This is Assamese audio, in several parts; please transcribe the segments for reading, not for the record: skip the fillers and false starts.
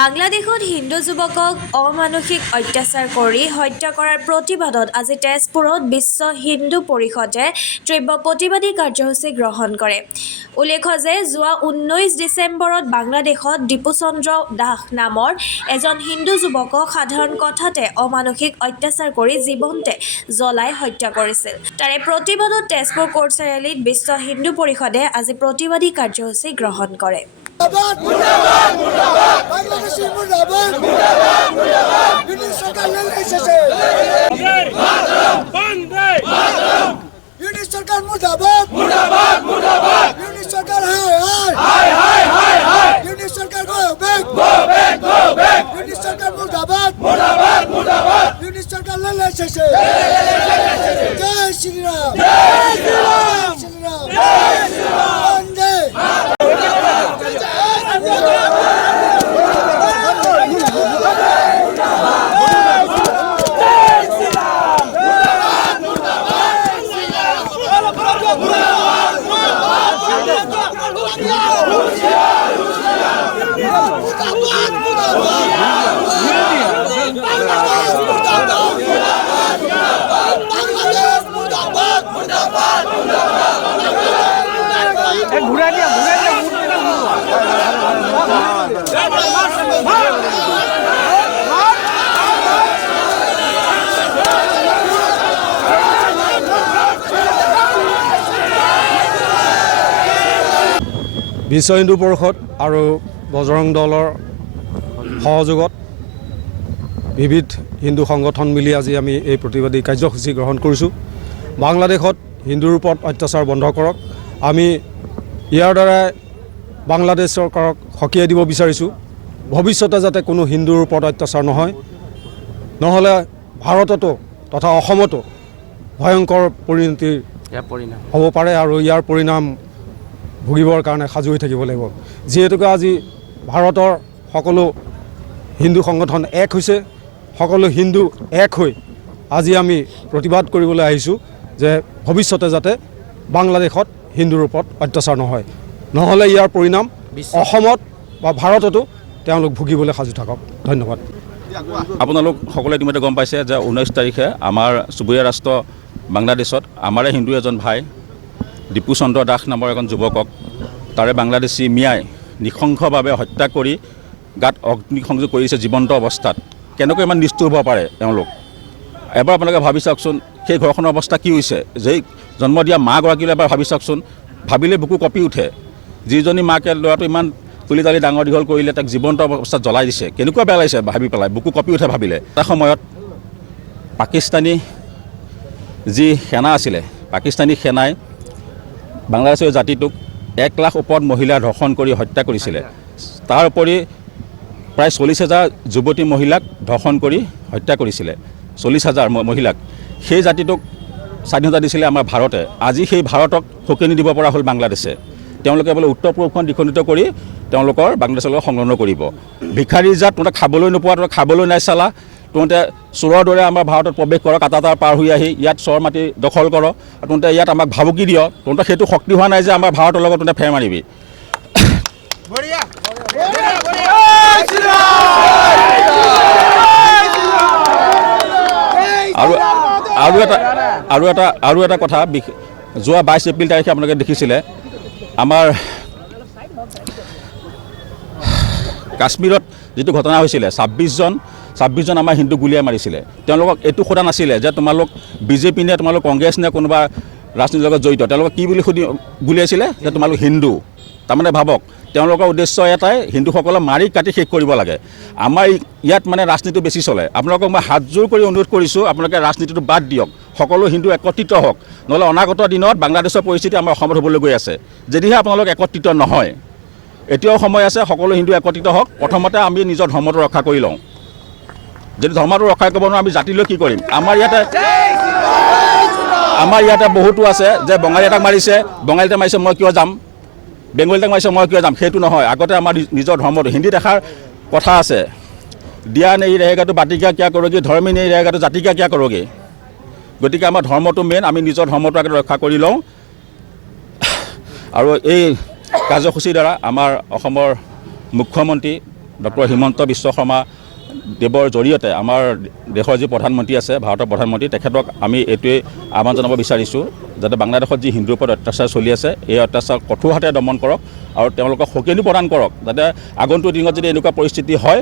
বাংলাদেশত হিন্দু যুৱকক অমানসিক অত্যাচাৰ কৰি হত্যা কৰাৰ প্ৰতিবাদত আজি তেজপুৰত বিশ্ব হিন্দু পৰিষদে তীব্ৰ প্ৰতিবাদী কাৰ্যসূচী গ্ৰহণ কৰে। উল্লেখ্য যে যোৱা 19 ডিচেম্বৰত বাংলাদেশত দীপুচন্দ্ৰ দাস নামৰ এজন হিন্দু যুৱকক সাধাৰণ কথাতে অমানসিক অত্যাচাৰ কৰি জীৱনতে জ্বলাই হত্যা কৰিছিল। তাৰে প্ৰতিবাদত তেজপুৰ কোৰ্ট চাৰিআলিত বিশ্ব হিন্দু পৰিষদে আজি প্ৰতিবাদী কাৰ্যসূচী গ্ৰহণ কৰে। मुर्दाबाद मुर्दाबाद बांग्लादेशी मुर्दाबाद मुर्दाबाद मुर्दाबाद यूनियन सरकार ले एसेছে बंदे मातरम यूनियन सरकार मुर्दाबाद मुर्दाबाद मुर्दाबाद यूनियन सरकार हाय यूनियन सरकार गो बैक यूनियन सरकार मुर्दाबाद मुर्दाबाद मुर्दाबाद यूनियन सरकार ले एसेছে जय श्री राम बंदे বিশ্ব হিন্দু পৰিষদ আৰু বজৰং দলৰ সহযোগত বিবিধ হিন্দু সংগঠন মিলি আজি আমি এই প্ৰতিবাদী কাৰ্যসূচী গ্ৰহণ কৰিছোঁ। বাংলাদেশত হিন্দুৰ ওপৰত অত্যাচাৰ বন্ধ কৰক। আমি ইয়াৰ দ্বাৰা বাংলাদেশ চৰকাৰক সকীয়াই দিব বিচাৰিছোঁ ভৱিষ্যতে যাতে কোনো হিন্দুৰ ওপৰত অত্যাচাৰ নহয়, নহ'লে ভাৰততো তথা অসমতো ভয়ংকৰ পৰিণতি হ'ব পাৰে আৰু ইয়াৰ পৰিণাম ভুগিবৰ কাৰণে সাজু হৈ থাকিব লাগিব। যিহেতুকে আজি ভাৰতৰ সকলো হিন্দু সংগঠন এক হৈছে, সকলো হিন্দু এক হৈ আজি আমি প্ৰতিবাদ কৰিবলৈ আহিছোঁ যে ভৱিষ্যতে যাতে বাংলাদেশত হিন্দুৰ ওপৰত অত্যাচাৰ নহয়, নহ'লে ইয়াৰ পৰিণাম অসমত বা ভাৰততো তেওঁলোক ভুগিবলৈ সাজু থাকক। ধন্যবাদ। আপোনালোক সকলোৱে ইতিমধ্যে গম পাইছে যে 19 তাৰিখে আমাৰ চুবুৰীয়া ৰাষ্ট্ৰ বাংলাদেশত আমাৰে হিন্দু এজন ভাই দীপুচন্দ্ৰ দাস নামৰ এজন যুৱকক তাৰে বাংলাদেশী মিয়াই নৃশংসভাৱে হত্যা কৰি গাত অগ্নিসংযোগ কৰিছে জীৱন্ত অৱস্থাত। কেনেকৈ ইমান নিষ্ঠুৰ হ'ব পাৰে তেওঁলোক? এবাৰ আপোনালোকে ভাবি চাওকচোন সেই ঘৰখনৰ অৱস্থা কি হৈছে। যেই জন্ম দিয়া মাগৰাকীলৈ এবাৰ ভাবি চাওকচোন, ভাবিলে বুকু কঁপি উঠে। যিজনী মাকে ল'ৰাটো ইমান তুলি তালি ডাঙৰ দীঘল কৰিলে তাক জীৱন্ত অৱস্থাত জ্বলাই দিছে, কেনেকুৱা বেয়া লাগিছে ভাবি পেলাই, বুকু কঁপি উঠে ভাবিলে। এটা সময়ত পাকিস্তানী যি সেনা আছিলে, পাকিস্তানী সেনাই বাংলাদেশৰ জাতিটোক 1 লাখ ওপৰত মহিলা ধৰ্ষণ কৰি হত্যা কৰিছিলে। তাৰ উপৰি প্ৰায় 40,000 যুৱতী মহিলাক ধৰ্ষণ কৰি হত্যা কৰিছিলে, 40,000 মহিলাক। সেই জাতিটোক স্বাধীনতা দিছিলে আমাৰ ভাৰতে। আজি সেই ভাৰতক সকীয়াই দিব পৰা হ'ল বাংলাদেশে। তেওঁলোকে বোলে উত্তৰ পূৰ্বখন দ্বিখণ্ডিত কৰি তেওঁলোকৰ বাংলাদেশৰ লগত সংলগ্ন কৰিব। ভিক্ষাৰী জাত তহঁতে খাবলৈ নোপোৱা, তহঁতে খাবলৈ নাই চালা, তহঁতে চোৰৰ দৰে আমাৰ ভাৰতত প্ৰৱেশ কৰক, কাটাতাৰ পাৰ হৈ আহি ইয়াত চৰ মাটি দখল কৰ, তহঁতে ইয়াত আমাক ভাবুকি দিয়, তহঁতে সেইটো শক্তি হোৱা নাই যে আমাৰ ভাৰতৰ লগত তহঁতে ফেৰ মাৰিবি। আৰু এটা কথা, যোৱা 22 এপ্ৰিল তাৰিখে আপোনালোকে দেখিছিলে আমাৰ কাশ্মীৰত যিটো ঘটনা হৈছিলে, 26জন আমাৰ হিন্দু গুলীয়াই মাৰিছিলে। তেওঁলোকক এইটো সোধা নাছিলে যে তোমালোক বিজেপি নে তোমালোক কংগ্ৰেছ নে কোনোবা ৰাজনীতিৰ লগত জড়িত। তেওঁলোকক কি বুলি গুলীয়াইছিলে যে তোমালোক হিন্দু। তাৰমানে ভাবক, তেওঁলোকৰ উদ্দেশ্য এটাই, হিন্দুসকলক মাৰি কাটি শেষ কৰিব লাগে। আমাৰ ইয়াত মানে ৰাজনীতিটো বেছি চলে। আপোনালোকক মই হাতযোৰ কৰি অনুৰোধ কৰিছোঁ, আপোনালোকে ৰাজনীতিটো বাদ দিয়ক, সকলো হিন্দু একত্ৰিত হওক, নহ'লে অনাগত দিনত বাংলাদেশৰ পৰিস্থিতি আমাৰ অসমত হ'বলৈ গৈ আছে। যদিহে আপোনালোক একত্ৰিত নহয়, এতিয়াও সময় আছে, সকলো হিন্দু একত্ৰিত হওক। প্ৰথমতে আমি নিজৰ ধৰ্মটো ৰক্ষা কৰি লওঁ। যদি ধৰ্মটো ৰক্ষা কৰিব নোৱাৰোঁ, আমি জাতিলৈ কি কৰিম? আমাৰ ইয়াতে বহুতো আছে যে বঙালী এটাক মাৰিছে, বঙালীতে মাৰিছে মই কিয় যাম, বেংগলীতে মাৰিছে মই কিয় যাম, সেইটো নহয়। আগতে আমাৰ নিজৰ ধৰ্মটো, হিন্দীত এষাৰ কথা আছে, দিয়া নেই ৰেহেগা তো বাতিকা কিয়া কৰোগে, ধৰ্মী নেই ৰেহেগা তো জাতিকা কিয়া কৰোগে। গতিকে আমাৰ ধৰ্মটো মেইন, আমি নিজৰ ধৰ্মটো আগতে ৰক্ষা কৰি লওঁ। আৰু এই কাৰ্যসূচীৰ দ্বাৰা আমাৰ অসমৰ মুখ্যমন্ত্ৰী ডক্টৰ হিমন্ত বিশ্ব শৰ্মা দেৱৰ জৰিয়তে আমাৰ দেশৰ যি প্ৰধানমন্ত্ৰী আছে ভাৰতৰ প্ৰধানমন্ত্ৰী তেখেতক আমি এইটোৱেই আহ্বান জনাব বিচাৰিছোঁ যাতে বাংলাদেশত যি হিন্দুৰ ওপৰত অত্যাচাৰ চলি আছে এই অত্যাচাৰ কঠোৰ হাতে দমন কৰক আৰু তেওঁলোকক সকীয়নি প্ৰদান কৰক যাতে আগন্তুক দিনত যদি এনেকুৱা পৰিস্থিতি হয়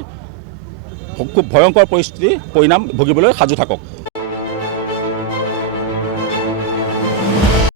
খুব ভয়ংকৰ পৰিস্থিতি পৰিণাম ভুগিবলৈ সাজু থাকক।